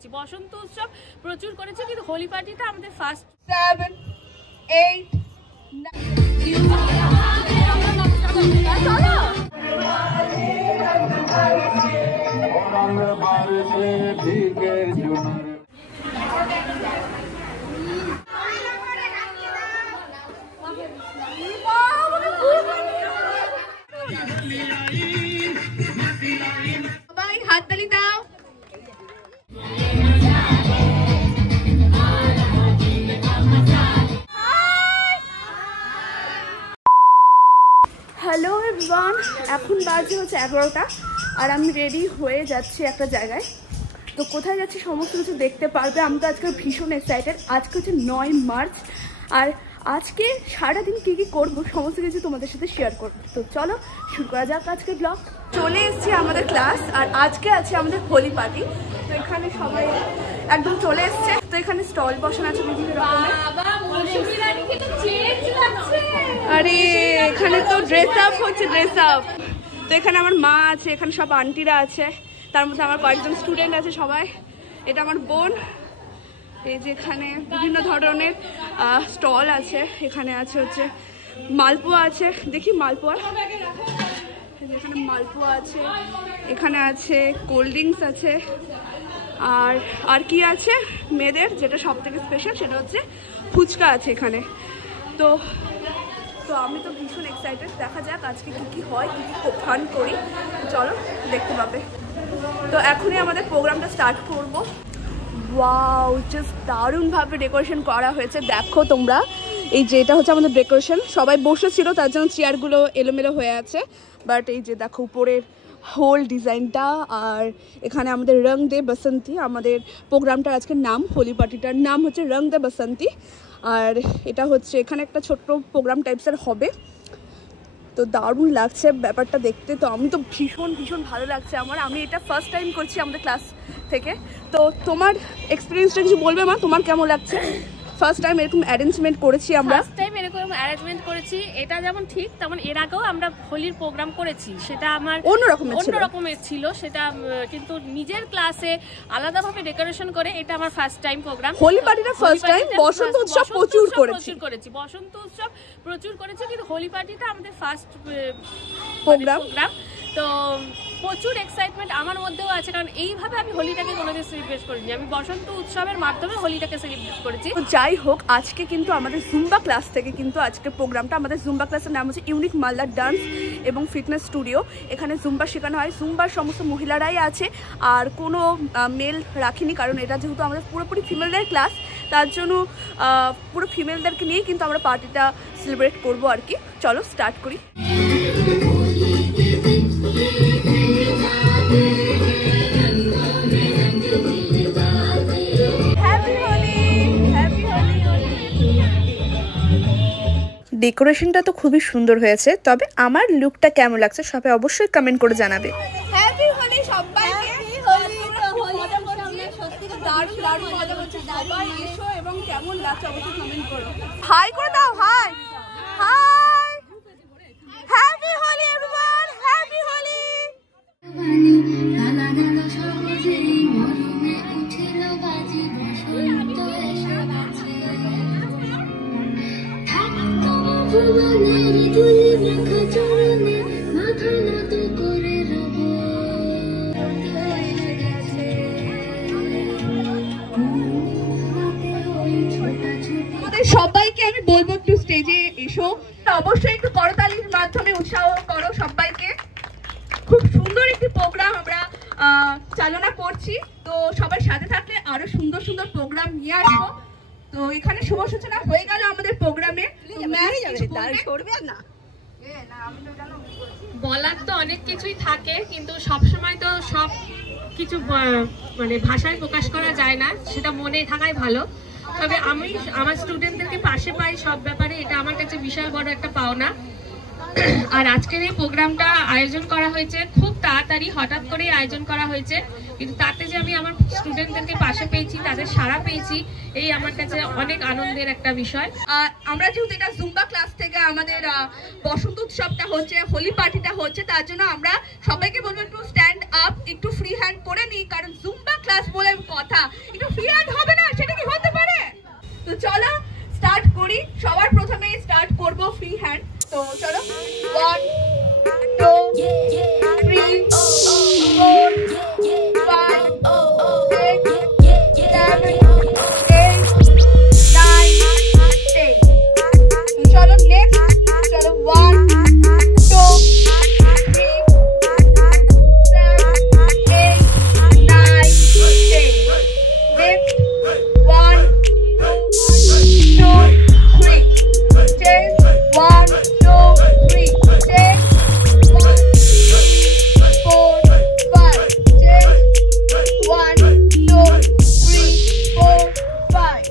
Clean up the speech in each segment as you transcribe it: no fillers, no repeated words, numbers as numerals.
করেছি, বসন্ত উৎসব প্রচুর করেছি, কিন্তু হোলি পার্টিটা আমাদের ফার্স্ট। 7 8 সবাই হাততালি দাও। হ্যালো এভরিওয়ান, এখন বাজে হচ্ছে 11টা আর আমি রেডি হয়ে যাচ্ছি একটা জায়গায়। তো কোথায় যাচ্ছি সমস্ত কিছু দেখতে পারবে। আমি তো আজকে ভীষণ এক্সাইটেড। আজকে হচ্ছে 9 মার্চ আর আজকে সারাদিন কী কী করবো সমস্ত কিছু তোমাদের সাথে শেয়ার করবো। তো চলো শুরু করা যাক আজকে ব্লগ। চলে এসেছি আমাদের ক্লাস আর আজকে আছে আমাদের হোলি পার্টি। তো এখানে সবাই একদম চলে এসছে। তো এখানে স্টল বসানো আছে বিভিন্ন রকমের। আরে এখানে তো ড্রেস আপ হচ্ছে, ড্রেস আপ। তো এখানে আমার মা আছে, এখানে সব আন্টিরা আছে, তার মধ্যে আমার কয়েকজন স্টুডেন্ট আছে সবাই। এটা আমার বোন। এই যে এখানে বিভিন্ন ধরনের স্টল আছে। এখানে আছে হচ্ছে মালপোয়া আছে, দেখি মালপোয়া। এখানে মালপোয়া আছে, এখানে আছে কোল্ড ড্রিঙ্কস আছে, আর কি আছে মেয়েদের যেটা সব থেকে স্পেশাল সেটা হচ্ছে ফুচকা আছে এখানে। তো আমি তো ভীষণ এক্সাইটেড। দেখা যাক আজকে কী কী হয়, কী কী ফান করি। চলো দেখতে পাবে। তো এখনই আমাদের প্রোগ্রামটা স্টার্ট করব। ওয়াও, জাস্ট দারুণভাবে ডেকোরেশন করা হয়েছে। দেখো তোমরা, এই যে এটা হচ্ছে আমাদের ডেকোরেশন। সবাই বসেছিল তার জন্য চেয়ারগুলো এলোমেলো হয়ে আছে, বাট এই যে দেখো উপরের হোল ডিজাইনটা। আর এখানে আমাদের রং দে বসন্তী, আমাদের প্রোগ্রামটার আজকের নাম, হোলি পার্টিটার নাম হচ্ছে রং দে বসন্তী। আর এটা হচ্ছে এখানে একটা ছোট্ট প্রোগ্রাম টাইপসের হবে। তো দারুণ লাগছে ব্যাপারটা দেখতে। তো আমি তো ভীষণ ভালো লাগছে আমার। আমি এটা ফার্স্ট টাইম করছি আমাদের ক্লাস থেকে। তো তোমার এক্সপিরিয়েন্সটা কিছু বলবে মা, তোমার কেমন লাগছে? ফার্স্ট টাইম এরকম অ্যারেঞ্জমেন্ট করেছি আমরা। ফার্স্ট টাইম এরকম অ্যারেঞ্জমেন্ট করেছি। এটা যেমন ঠিক তেমন এর আগেও আমরা হোলির প্রোগ্রাম করেছি, সেটা আমার অন্য রকমের ছিল সেটা, কিন্তু নিজের ক্লাসে আলাদাভাবে ডেকোরেশন করে এটা আমার ফার্স্ট টাইম প্রোগ্রাম। হোলি পার্টিটা ফার্স্ট টাইম। বসন্ত উৎসব প্রচুর করেছি, বসন্ত উৎসব প্রচুর করেছি, কিন্তু হোলি পার্টিটা আমাদের ফার্স্ট প্রোগ্রাম। তো প্রচুর এক্সাইটমেন্ট আমার মধ্যেও আছে, কারণ এইভাবে আমি হোলিটাকে কোনোদিন সেলিব্রেট করিনি। আমি বসন্ত উৎসবের মাধ্যমে হোলিটাকে সেলিব্রেট করেছি। তো যাই হোক, আজকে কিন্তু আমাদের জুম্বা ক্লাস থেকে কিন্তু আজকে প্রোগ্রামটা, আমাদের জুম্বা ক্লাসের নাম হচ্ছে ইউনিক মালদা ডান্স এবং ফিটনেস স্টুডিও। এখানে জুম্বা শেখানো হয়। জুম্বার সমস্ত মহিলারাই আছে আর কোনো মেল রাখিনি, কারণ এটা যেহেতু আমাদের পুরোপুরি ফিমেলদের ক্লাস, তার জন্য পুরো ফিমেলদেরকে নিয়েই কিন্তু আমরা পার্টিটা সেলিব্রেট করবো আর কি। চলো স্টার্ট করি। ডেকোরেশনটা তো খুবই সুন্দর হয়েছে, তবে আমার লুকটা কেমন লাগছে সবাই অবশ্যই কমেন্ট করে জানাবে। হ্যাপি হোলি সবাইকে। দারুণ মজা করছি। সবাই এসো এবং কেমন লাগছে অবশ্যই কমেন্ট করো। হাই করে দাও, hi hi. Happy Holi everyone, happy Holi. সবাইকে আমি বলবো একটু স্টেজে এসো। অবশ্যই একটু করতালির মাধ্যমে উৎসাহ করো সবাইকে। খুব সুন্দর একটি প্রোগ্রাম আমরা চালনা করছি। তো সবাই সাথে থাকলে আরো সুন্দর প্রোগ্রাম নিয়ে আসবো। তো এখানে শুভ সূচনা হয়ে গেল আমাদের প্রোগ্রামে। বলার তো অনেক কিছুই থাকে, কিন্তু সবসময় তো সব কিছু মানে ভাষায় প্রকাশ করা যায় না, সেটা মনে থাকাই ভালো। তবে আমি আমার স্টুডেন্টদেরকে পাশে পাই সব ব্যাপারে, এটা আমার কাছে বিশাল বড় একটা পাওনা। আর আজকের এই প্রোগ্রামটা আয়োজন করা হয়েছে খুব তাড়াতাড়ি, হঠাৎ করে আয়োজন করা হয়েছে, কিন্তু তাতে যে আমি আমার স্টুডেন্টদেরকে পাশে পেয়েছি, তাদের সাড়া পেয়েছি, এই আমার কাছে অনেক আনন্দের একটা বিষয়। আমরা যেহেতু এটা জুম্বা ক্লাস থেকে আমাদের বসন্ত উৎসবটা হচ্ছে, হোলি পার্টিটা হচ্ছে, তার জন্য আমরা সবাইকে বলবো একটু স্ট্যান্ড আপ, একটু ফ্রি হ্যান্ড করে নিই, কারণ জুম্বা ক্লাস বলে কথা, একটু ফ্রি হ্যান্ড হবে না? সেটা কি হতে পারে? তো চলো স্টার্ট করি। সবার প্রথমে স্টার্ট করব ফ্রি হ্যান্ড। তো চলো 1 2 3 4 5 6 7 8 9 10। চলো নেক্সট, চলো 1 2 3 7 8 9 10। Next 1 2 3 10 1 2 3 10 1 4 5 10 1 2 3 4 5।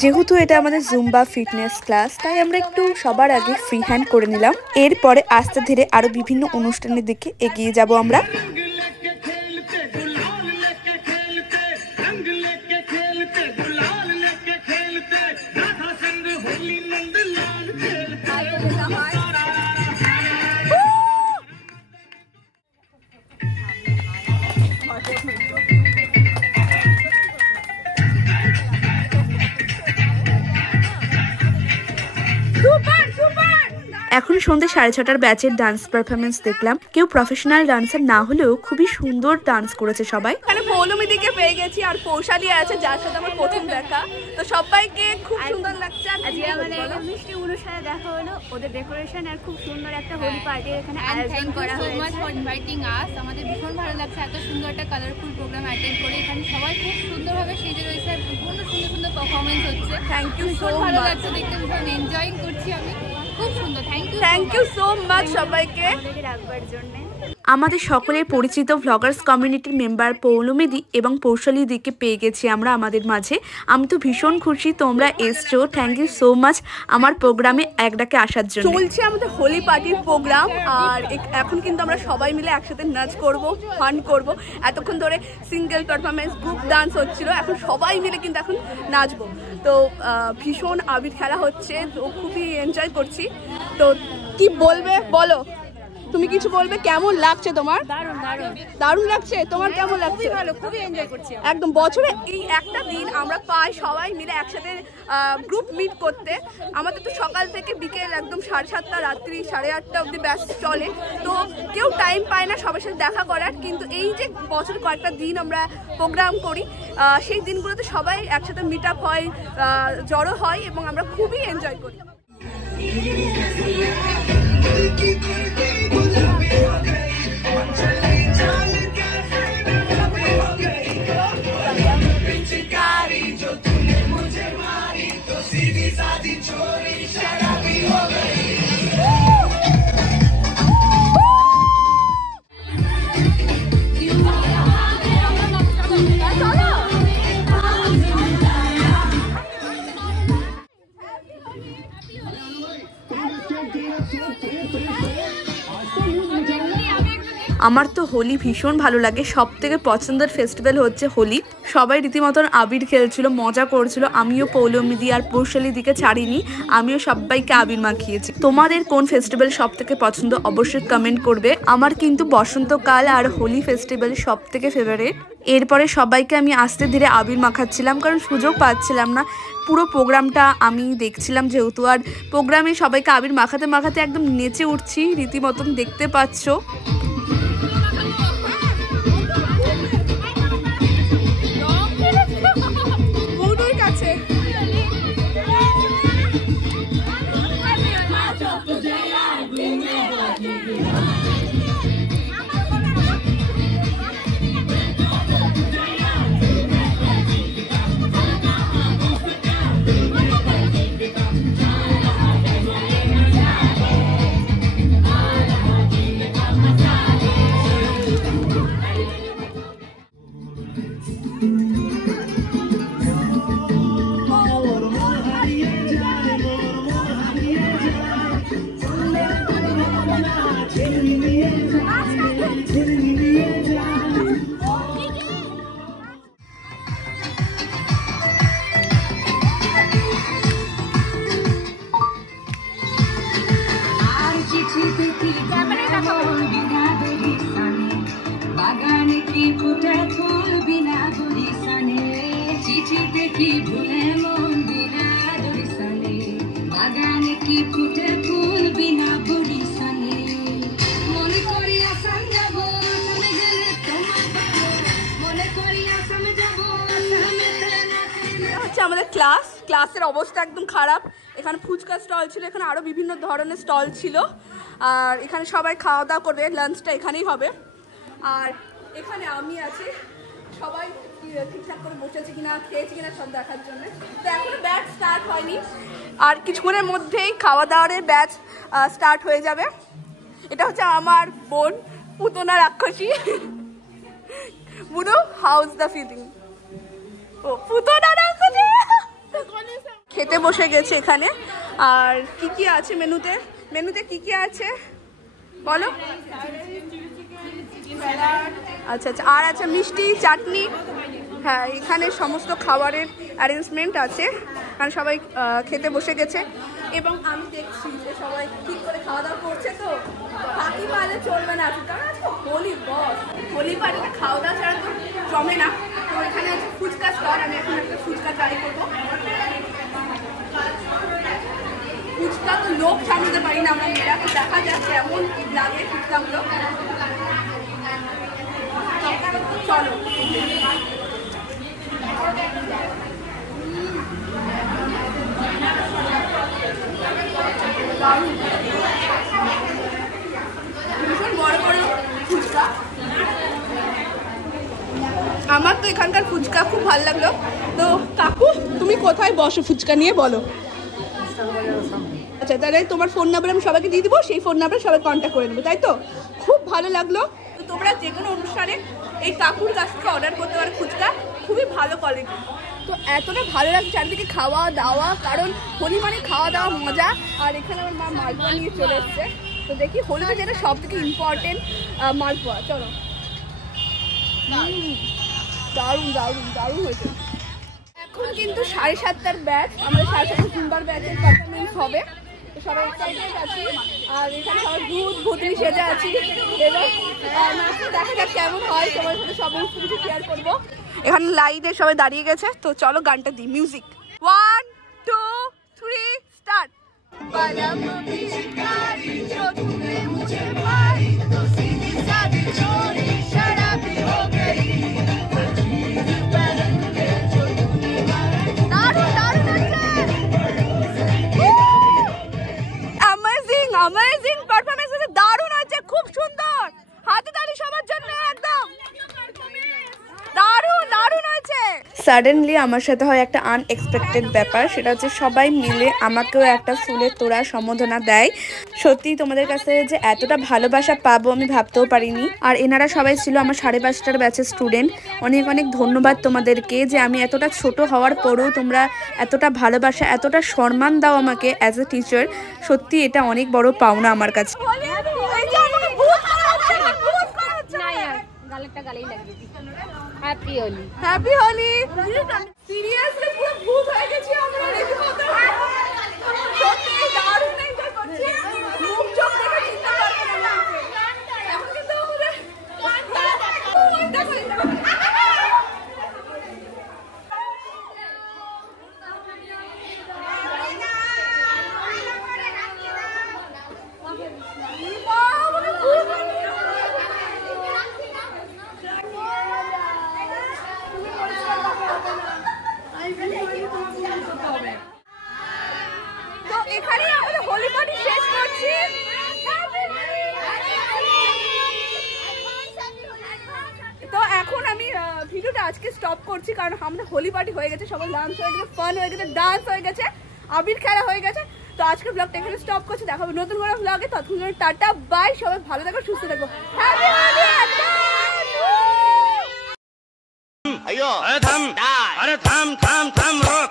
যেহেতু এটা আমাদের জুম্বা ফিটনেস ক্লাস, তাই আমরা একটু সবার আগে ফ্রি হ্যান্ড করে নিলাম। এরপরে আস্তে ধীরে আরো বিভিন্ন অনুষ্ঠানের দিকে এগিয়ে যাব আমরা। এখন সন্ধ্যে 6:30টার ব্যাচের ডান্স পারফরমেন্স দেখলাম। কেউ প্রফেশনাল ডান্সার না হলেও খুবই সুন্দর ডান্স করেছে সবাই। এখানে পৌলমীদিকে পেয়ে গেছি, আর পৌশালী আছে যার সাথে আমার প্রথম দেখা। তো সবাইকে খুব সুন্দর লাগছে। আজকে আমাদের একটা মিষ্টি অনুষ্ঠানে দেখা হলো, ওদের ডেকোরেশন আর খুব সুন্দর একটা হোলি পার্টি এখানে আয়োজন করা হয়েছে। Thank you so much for inviting us. আমাদের ভীষণ ভালো লাগছে এত সুন্দর একটা কালারফুল প্রোগ্রাম অ্যাটেন্ড করে। এখানে সবাই খুব সুন্দরভাবে সেজে রয়েছে, আর বিভিন্ন সুন্দর সুন্দর পারফরমেন্স হচ্ছে। থ্যাংক ইউ সো ভালো মাচ, লাগছে দেখতে, ভীষণ এনজয়িং করছি আমি। খুব সুন্দর, থ্যাংক ইউ সো মাচ সবাইকে আমাদেরকে রাখবার জন্য। আমাদের সকলের পরিচিত ভ্লগার্স কমিউনিটির মেম্বার পৌলমীদি এবং পৌশালীদিকে পেয়ে গেছি আমরা আমাদের মাঝে। আমি তো ভীষণ খুশি তোমরা এসছো। থ্যাংক ইউ সো মাচ আমার প্রোগ্রামে একডাকে আসার জন্য। চলছে আমাদের হোলি পার্টির প্রোগ্রাম, আর এখন কিন্তু আমরা সবাই মিলে একসাথে নাচ করব, ফান করব। এতক্ষণ ধরে সিঙ্গেল পারফরমেন্স, গ্রুপ ডান্স হচ্ছিল, এখন সবাই মিলে কিন্তু এখন নাচবো। তো ভীষণ আবির খেলা হচ্ছে, তো খুবই এনজয় করছি। তো কি বলবে বলো, তুমি কিছু বলবে? কেমন লাগছে তোমার? দারুণ দারুণ দারুণ লাগছে। তোমার কেমন লাগছে? ভালো, খুবই এনজয় করছি। একদম বছরে এই একটা দিন আমরা পাই সবাই মিলে একসাথে গ্রুপ মিট করতে। আমাদের তো সকাল থেকে বিকেল একদম 7:30 রাত্রি 8:30 অবধি ব্যাচ চলে, তো কেউ টাইম পায় না সবার সাথে দেখা করার। কিন্তু এই যে বছরে কয়েকটা দিন আমরা প্রোগ্রাম করি, সেই দিনগুলোতে সবাই একসাথে মিট আপ হয়, জড়ো হয়, এবং আমরা খুবই এনজয় করি। আমার তো হোলি ভীষণ ভালো লাগে। সব থেকে পছন্দের ফেস্টিভ্যাল হচ্ছে হোলি। সবাই রীতিমতন আবির খেলছিল, মজা করছিল। আমিও পৌলমীদি আর পৌশালীদিকে ছাড়িনি, আমিও সবাইকে আবির মাখিয়েছি। তোমাদের কোন ফেস্টিভ্যাল সব থেকে পছন্দ অবশ্যই কমেন্ট করবে। আমার কিন্তু বসন্তকাল আর হোলি ফেস্টিভ্যাল সব থেকে ফেভারিট। এরপরে সবাইকে আমি আস্তে ধীরে আবির মাখাচ্ছিলাম, কারণ সুযোগ পাচ্ছিলাম না। পুরো প্রোগ্রামটা আমি দেখছিলাম যেহেতু, আর প্রোগ্রামে সবাইকে আবির মাখাতে মাখাতে একদম নেচে উঠছি রীতিমতন, দেখতে পাচ্ছ। কি ফুটে ফুল বিনা গুলিসানে, চিঠিতে কি ভুলে মন বিনা গুলিসানে, বাগানে কি ফুটে ফুল বিনা গুলিসানে, মনে করি আসাম যাব আসামে গেলে তোমার পাবো, মনে করি আসামে যাব আসামেতে না। এটা হচ্ছে আমাদের ক্লাসের অবস্থা একদম খারাপ। এখানে ফুচকা স্টল ছিল, এখানে আরও বিভিন্ন ধরনের স্টল ছিল, আর এখানে সবাই খাওয়া দাওয়া করবে, লাঞ্চটা এখানেই হবে। আর এখানে আমি আছি, সবাই ঠিকঠাক করে বসে আছে কিনা, খেয়েছি কিনা সব দেখার জন্য। তো এখনো ব্যাচ স্টার্ট হয়নি, আর কিছুক্ষণের মধ্যেই খাওয়া দাওয়ারের ব্যাচ স্টার্ট হয়ে যাবে। এটা হচ্ছে আমার বোন পুতনা রাক্ষসী। বুনো হাউস দ্য ফিলিং। ও পুতনা রাক্ষসী খেতে বসে গেছে এখানে। আর কি কি আছে মেনুতে কি কি আছে বলো। আচ্ছা আচ্ছা, আর আছে মিষ্টি চাটনি। হ্যাঁ, এখানে সমস্ত খাবারের অ্যারেঞ্জমেন্ট আছে, কারণ সবাই খেতে বসে গেছে। এবং আমি দেখছি যে সবাই ঠিক করে খাওয়া দাওয়া করছে, তো বাকি মালে চলবে না, কারণ আজকে হোলি পার্টিতে খাওয়া দাওয়া ছাড়া তো জমে না। তো এখানে আছে ফুচকা স্টল, আমি এখন একটা ফুচকা ট্রাই করবো। ফুচকা তো লোক সামলাতে পারি না আমরা মেয়েরা, তো দেখা যাক কেমন লাগে ফুচকাগুলো। চলো ভীষণ বড় বড় ফুচকা। আমার তো এখানকার ফুচকা খুব ভালো লাগলো। তো কাকু, তুমি কোথায় বসো ফুচকা নিয়ে বলো। আচ্ছা, তাহলে তোমার ফোন নাম্বার আমি সবাইকে দিয়ে দিবো, সেই ফোন নাম্বারে সবাই কন্ট্যাক্ট করে নেবো, তাই তো? খুব ভালো লাগলো। তো তোমরা যে কোনো অনুষ্ঠানে এই কাকুর কাছ থেকে অর্ডার করতে পারো ফুচকা, খুবই ভালো কোয়ালিটি। তো এতটা ভালো লাগছে চারিদিকে খাওয়া দাওয়া, কারণ হোলি মানে খাওয়া দাওয়া মজা। আর এখানে আমার মা মালপোয়া নিয়ে চলে এসছে। তো দেখি হোলিতে যেটা সব থেকে ইম্পর্টেন্ট মালপোয়া। চলো, দারুণ দারুণ দারুণ হয়েছে। এখন কিন্তু 7:30টার ব্যাচ, আমাদের 7:30 সুন্দর ব্যাচের পারফরমেন্স হবে, তো সবাই এক্সাইটেড আছি। আর এখানে সবাই ভূতনি সেজে আছি, এবং দেখা যাক কেমন হয়, সবার সাথে সমস্ত কিছু শেয়ার করবো। এখানে লাইনে সবাই দাঁড়িয়ে গেছে, তো চলো গানটা দিই। Music 1 2 3 start. অ্যামেজিং পারফরম্যান্স হয়েছে, দারুণ হয়েছে, খুব সুন্দর। হাতে তালি সবার জন্য, একদম দারুণ দারুণ হয়েছে। সাডেনলি আমার সাথে হয় একটা আনএক্সপেক্টেড ব্যাপার, সেটা হচ্ছে সবাই মিলে আমাকেও একটা ফুলের তোড়া সম্বোধনা দেয়। সত্যি তোমাদের কাছে যে এতটা ভালোবাসা পাবো আমি ভাবতেও পারিনি। আর এনারা সবাই ছিল আমার 5:30টার ব্যাচের স্টুডেন্ট। অনেক অনেক ধন্যবাদ তোমাদেরকে, যে আমি এতটা ছোট হওয়ার পরেও তোমরা এতটা ভালোবাসা, এতটা সম্মান দাও আমাকে অ্যাজ এ টিচার। সত্যি এটা অনেক বড় পাওনা আমার কাছে। Happy Holi. Happy Holi. Seriously পুরো ভূত হয়ে গেছি আমরা, রীতিমতো সত্যি দারুণ এনজয় করছি। মুখ চোখ দেখে চিন্তা করতে না, এখন কিন্তু আমাদের তো এখানেই আমাদের হোলি পার্টি শেষ করছি। তো এখন আমি ভিডিওটা আজকে স্টপ করছি, কারণ আমাদের হোলি পার্টি হয়ে গেছে, সবাই লাঞ্চ হয়ে গেছে, ফান হয়ে গেছে, ডান্স হয়ে গেছে, আবির খেলা হয়ে গেছে। তো আজকের ব্লগটা এখানে স্টপ করছি, দেখা হবে নতুন কোনো ব্লগে। ততক্ষণ টাটা বাই, সবাই ভালো থাকো, সুস্থ থাকো। হ্যাপি হোলি। अयो अरे थाम थाम थाम थाम रोक